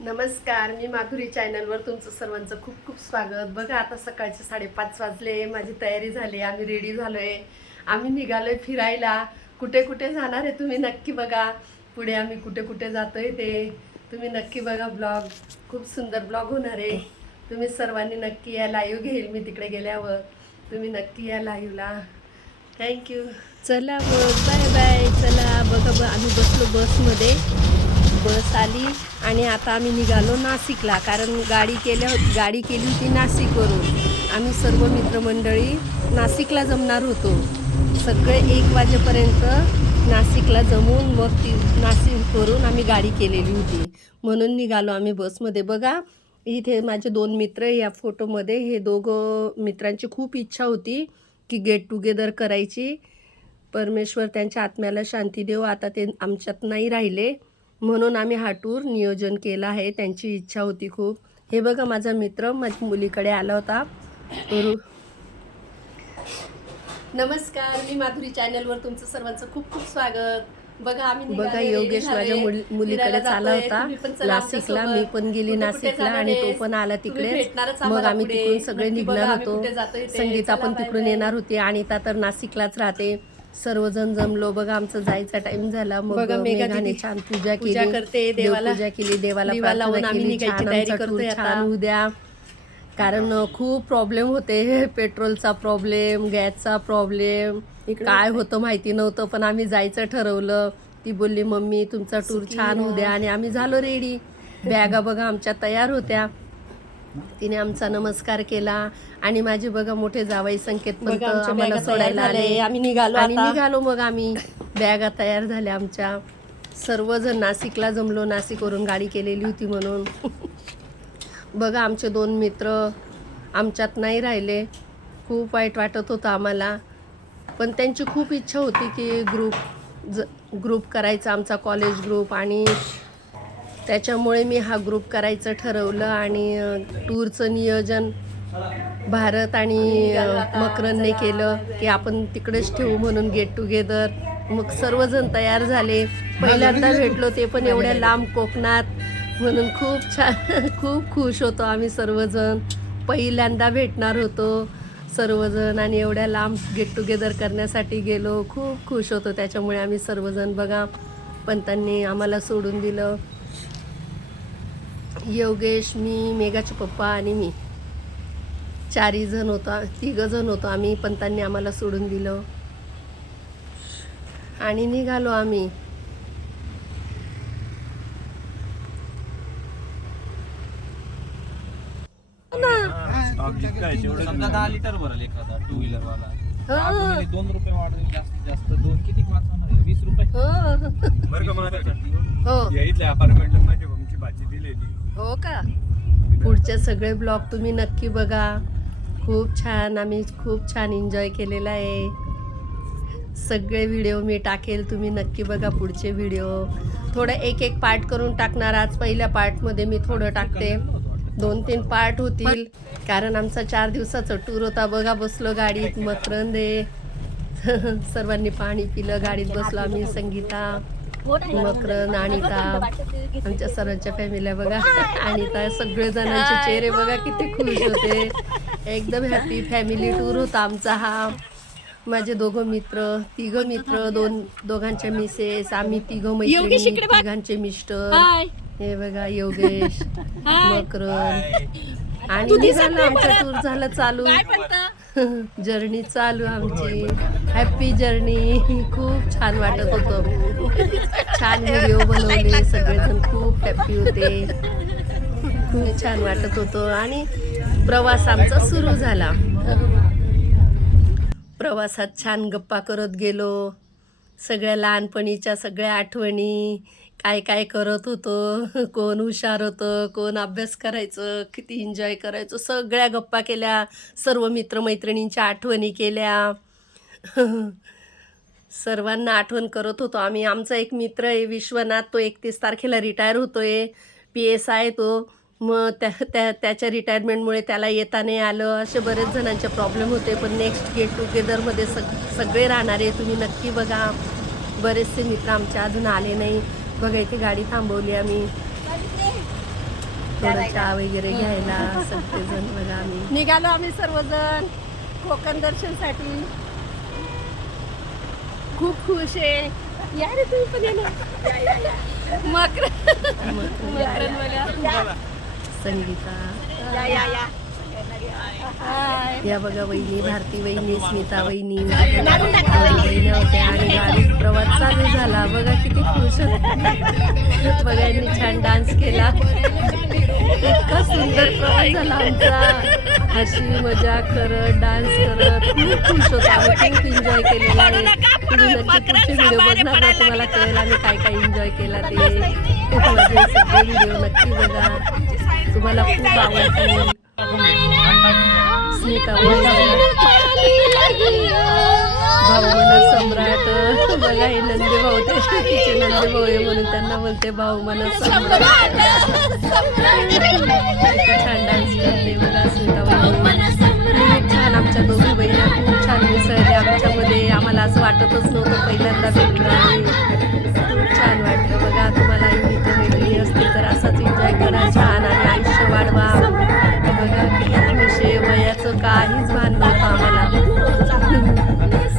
नमस्कार, मी माधुरी चॅनलवर तुमचं सर्वांचं खूप खूप स्वागत. बघा आता सकाळचे 5:30 वाजले, माझी तयारी झाली, आम्ही रेडी झालोय, आम्ही निघालोय फिरायला. कुठे कुठे जाणार आहे तुम्ही नक्की बघा. पुढे आम्ही कुठे कुठे जातोय ते तुम्ही नक्की बघा. ब्लॉग खूप सुंदर ब्लॉग होणार आहे. तुम्ही सर्वांनी नक्की या. लाईव्ह घेईल मी तिकडे गेल्यावर, तुम्ही नक्की या लाईव्हला. थँक्यू. चला मग, बाय बाय. चला बघा आम्ही बसलो बसमध्ये, बस आली आणि आता आम्ही निघालो नाशिकला. कारण गाडी केली होती नाशिकवरून. आम्ही सर्व मित्रमंडळी नाशिकला जमणार होतो. सगळे 1 वाजेपर्यंत नाशिकला जमून मग ती नाशिकवरून आम्ही गाडी केलेली होती, म्हणून निघालो आम्ही बसमध्ये. बघा इथे माझे 2 मित्र या फोटोमध्ये. हे दोघं मित्रांची खूप इच्छा होती की गेट टुगेदर करायची. परमेश्वर त्यांच्या आत्म्याला शांती देव. आता ते आमच्यात नाही राहिले, म्हणून आम्ही हा टूर नियोजन केला आहे. त्यांची इच्छा होती खूप. हे बघा माझा मित्र माझ्या मुलीकडे आला होता. नमस्कार, मी माधुरी चॅनलवर तुमचं सर्वांचं खूप खूप स्वागत. बघा योगेश माझ्या मुलीकडे आला होता नाशिकला. मी पण गेली नाशिकला आणि तो पण आला तिकडे. मग आम्ही तिकडून सगळे निघणार होतो. संगीता पण तिकडून येणार होती. अनिता तर नाशिकलाच राहते. सर्वजण जमलो. बघा आमचा जायचा टाइम झाला. मग मेघाने छान पूजा केली, देवपूजा केली, देवाला प्रार्थना केली. छान आमचा टूर छान होऊ द्या. कारण खूप प्रॉब्लेम होते, पेट्रोलचा प्रॉब्लेम, गॅसचा प्रॉब्लेम, काय होतं माहिती नव्हतं. पण आम्ही जायचं ठरवलं. ती बोलली मम्मी तुमचा टूर छान होऊ द्या. आणि आम्ही झालो रेडी. बॅगा बघा आमच्या तयार होत्या. तिने आमचा नमस्कार केला आणि माझे बघा मोठे जावई संकेत पण आम्हाला सोडायला आले. आम्ही निघालो. मग आम्ही बॅगा तयार झाल्या आमच्या. सर्वजण नाशिकला जमलो, नाशिकवरून गाडी केलेली होती म्हणून. बघा आमचे 2 मित्र आमच्यात नाही राहिले. खूप वाईट वाटत होतं आम्हाला, पण त्यांची खूप इच्छा होती की ग्रुप करायचा, आमचा कॉलेज ग्रुप. आणि त्याच्यामुळे मी हा ग्रुप करायचं ठरवलं. आणि टूरचं नियोजन भारत आणि मकरनने केलं की आपण तिकडेच ठेवू म्हणून गेट टुगेदर. मग सर्वजण तयार झाले. पहिल्यांदा भेटलो, ते पण एवढ्या लांब कोकणात, म्हणून खूप छान खूप खुश होतो आम्ही सर्वजण. पहिल्यांदा भेटणार होतो सर्वजण आणि एवढ्या लांब गेट टुगेदर करण्यासाठी गेलो. खूप खुश होतो. त्याच्यामुळे आम्ही सर्वजण बघा पंतांनी आम्हाला सोडून दिलं. योगेश, मी, मेघाचे पप्पा आणि मी 4 जण होतो, 3 जण होतो आम्ही. पंतांनी आम्हाला सोडून दिलं आणि निघालो आम्ही. समजा 10 लिटर भरल एखादा 2 व्हीलर वाला. 2 रुपये वाढेल जास्तीत जास्त. 2 किती वाचणार? 20 रुपये. हो इथल्या अपार्टमेंटला माझी आमची भाजी दिलेली. हो का. पुढचे सगळे ब्लॉग तुम्ही नक्की बघा. खूप छान, आम्ही खूप छान एन्जॉय केलेला आहे. सगळे व्हिडिओ मी टाकेल, तुम्ही नक्की बघा पुढचे व्हिडिओ. थोडं एक पार्ट करून टाकणार. आज पहिल्या पार्टमध्ये मी थोडं टाकते. 2-3 पार्ट होतील, कारण आमचा 4 दिवसाचा टूर होता. बघा बसलो गाडीत, मकरंदे सर्वांनी पाणी पिलं. गाडीत बसलो आम्ही, संगीता, मकरंद, अनिता, आमच्या सर्वांच्या फॅमिल्या बघा. अनिता, सगळे जणांचे चेहरे बघा किती खुश होते. एकदम हॅपी फॅमिली टूर होता आमचा हा. माझे 2 मित्र, 3 मित्र, दोघांच्या मिसेस, आम्ही 3 मैत्रिणी, 3घांचे मिस्टर. हे बघा योगेश, मकरंद. आणि निघालं आमचा टूर झाला चालू. जर्नी चालू आमची, हॅपी जर्नी. खूप छान वाटत होतं. छान व्हिडिओ बनवले, सगळेजण खूप हॅपी होते. खूप छान वाटत होतं. आणि प्रवास आमचा सुरू झाला. प्रवासात छान गप्पा करत गेलो. सगळ्या लहानपणीच्या सगळ्या आठवणी, काय काय करत होतो, कोण हुशार होतं, कोण अभ्यास करायचं, किती एन्जॉय करायचो, सगळ्या गप्पा केल्या. सर्व मित्रमैत्रिणींच्या आठवणी केल्या. सर्वांना आठवण करत होतो आम्ही. आमचा एक मित्र आहे विश्वनाथ, तो 31 तारखेला रिटायर होतोय, PSI तो. मग त्याच्या रिटायरमेंटमुळे त्याला येता नाही आलं. असे बरेच जणांचे प्रॉब्लेम होते. पण नेक्स्ट गेट टुगेदरमध्ये सगळे राहणार आहे, तुम्ही नक्की बघा. बरेचसे मित्र आमच्या अजून आले नाही. बघा इथे गाडी थांबवली आम्ही. थोडं चहा वगैरे घ्यायला सगळेजण बघा आम्ही निघालो आम्ही सर्वजण कोकण दर्शनसाठी. खूप खुश आहे. या रे तुम्ही पण ये ना. मकरन बघा संगीता या बघा वहिनी भारती वहिनी स्मिता वहिनी वहिनी होत्या आणि गाडीत प्रवास चालू झाला. बघा किती खुश होते. बघा यांनी छान डान्स केला. इतका सुंदर प्रवास झाला आमचा. हसी मजा करत डान्स करत खूप खुश होतो. आम्ही खूप एन्जॉय केलेला आहे. तुम्ही नक्की पुढचे व्हिडिओ बघणार ना तुम्हाला कळेल आम्ही काय काय एन्जॉय केला ते. माझे सगळे व्हिडिओ नक्की बघा तुम्हाला खूप आवडतील. स्मिता भाऊ म्हणा सम्राट बघा हे नंदे भाऊ ते तिचे नंदे भाऊ आहे म्हणून त्यांना बोलते भाऊ म्हणा सम्राट. छान डान्स करते बघा स्मिता खूप छान. आमच्या दोघी बहिणी खूप छान मिसळले आमच्यामध्ये. आम्हाला असं वाटतच नव्हतं पहिल्यांदा भेटलं आणि खूप छान वाटलं. बघा तुम्हाला मैत्रिणी असतील तर असाच एन्जॉय करा छान आणि आयुष्य वाढवा. बघा किती विषय वयाचं काहीच भान नव्हतं आम्हाला.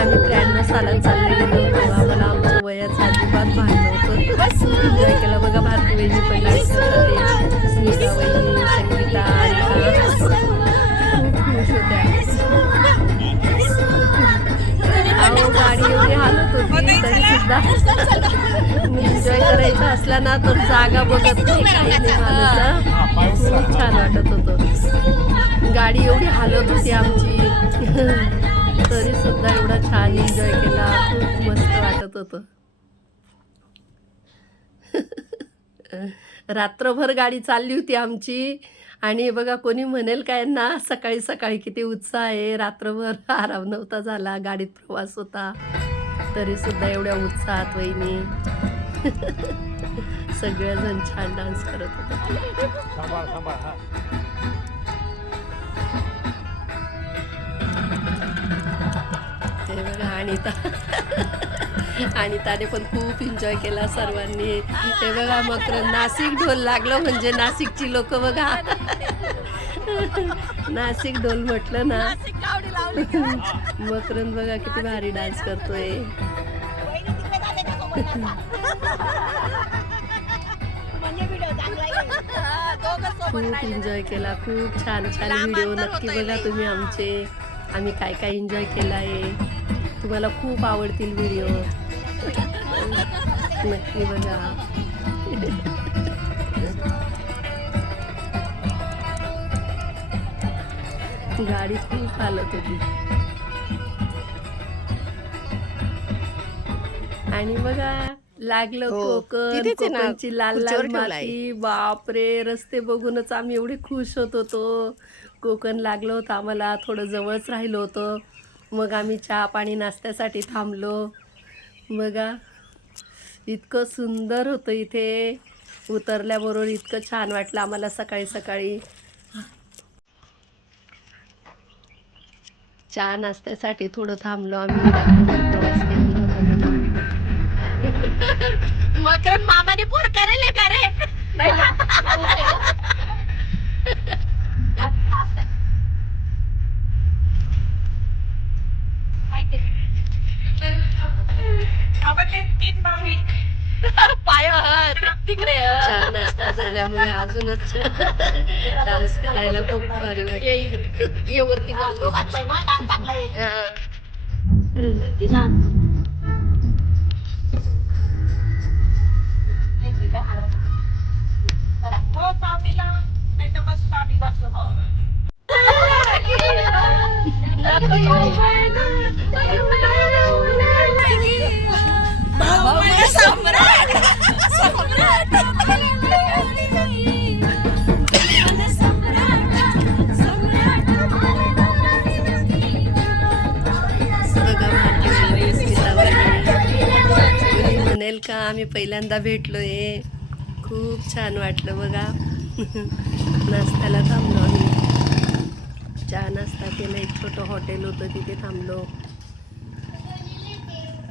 आम्ही 93 सालात चालले गेलो होतो. आम्हाला आमच्या वयाचं अजिबात भान नव्हतं. एन्जॉय केला बघा. भारती वहिनी पण डान्स करते. स्मिता वहिनी संगीता खूप खुश होत्या. गाडी एवढी हालत होती तरी सुद्धा एन्जॉय करायचं असला ना तर जागा बघत नाही काही नाही माणूस. खूप छान वाटत होतं. गाडी एवढी हालत होती आमची तरी सुद्धा एवढा छान एन्जॉय केला. खूप मस्त वाटत होतं. रात्रभर गाडी चालली होती आमची आणि बघा कोणी म्हणेल काय ना सकाळी सकाळी किती उत्साह आहे. रात्रभर आराम नव्हता झाला. गाडीत प्रवास होता तरी सुद्धा एवढ्या उत्साहात वहिनी सगळेजण छान डान्स करत होते. ते बघा अनिताने पण खूप एन्जॉय केला सर्वांनी. ते बघा मकरन नाशिक ढोल लागलं म्हणजे नाशिकची लोक बघा नाशिक ढोल म्हटलं ना मकरन बघा किती भारी डान्स करतोय. खूप एन्जॉय केला. खूप छान छान व्हिडिओ नक्की बघा तुम्ही आमचे. आम्ही काय काय एन्जॉय केला आहे तुम्हाला खूप आवडतील व्हिडिओ नक्की बघा. गाडी खूप हालत होती आणि बघा लागलं कोकण. कोकणची लाल लाल माती. बापरे रस्ते बघूनच आम्ही एवढे खुश होत होतो. कोकण लागलं होतं आम्हाला. थोडं जवळच राहिलं होतं. मग आम्ही चहा पाणी नाश्त्यासाठी थांबलो. बघा इतकं सुंदर होतं इथे. उतरल्याबरोबर इतकं छान वाटलं आम्हाला सकाळी सकाळी. चहा नाश्त्यासाठी थोडं थांबलो आम्ही. प्रवास केला मग मामाने पोर करेल का रे. तिकडे छान नाश्ता झाल्यामुळे अजूनच डान्स करायला खूप भारी वाटते. वरती म्हणेल का आम्ही पहिल्यांदा भेटलोय. खूप छान वाटलं बघा. नाश्त्याला थांबलो आम्ही. चहा नाश्ता केला. एक छोटं हॉटेल होतं तिथे थांबलो.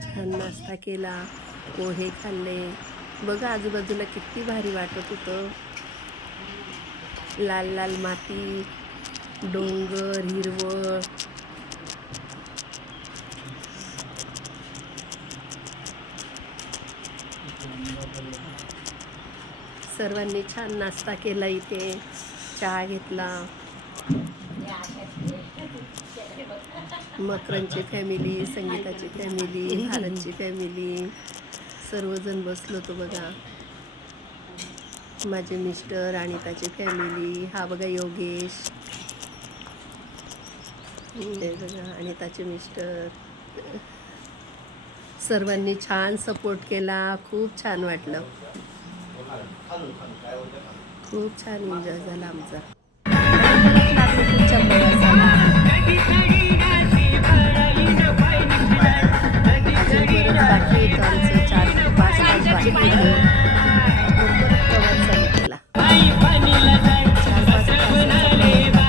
छान नाश्ता केला. पोहे खाल्ले. बघा आजूबाजूला किती भारी वाटत होतं. लाल लाल माती, डोंगर, हिरवळ. सर्वांनी छान नाश्ता केला इथे, चहा घेतला. मकरांची फॅमिली, संगीताची फॅमिली, भारतची फॅमिली, सर्वजण बसलो होतो बघा. माझे मिस्टर, अनिताची फॅमिली, हा बघा योगेश, हे बघा अनिताचे मिस्टर. सर्वांनी छान सपोर्ट केला, खूप छान वाटलं, खूप छान एन्जॉय झाला आमचा. पुढच्या प्रवासाला अजून बरंच बाकी होतं आमचं, 4 ते 5 तास बाकी होते. बरोबर प्रवास चालू केला. 4-5 तासाचा प्रवास बाकी होता.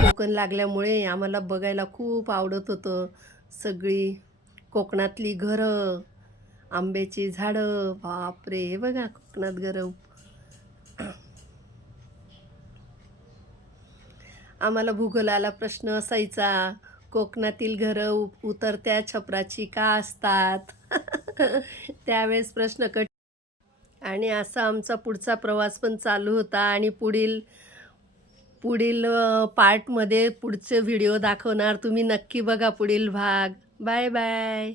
कोकण लागल्यामुळे आम्हाला बघायला खूप आवडत होतं. सगळी कोकणातली घरं, आंब्याची झाडं, बापरे, हे बघा कोकणात घरं. आम्हाला भूगोलाला प्रश्न असायचा, कोकणातील घरं उतरत्या छपराची का असतात? त्यावेळेस प्रश्न आणि असा आमचा पुढचा प्रवास पण चालू होता. आणि पुढील पार्टमध्ये पुढचे व्हिडिओ दाखवणार, तुम्ही नक्की बघा पुढील भाग. Bye bye.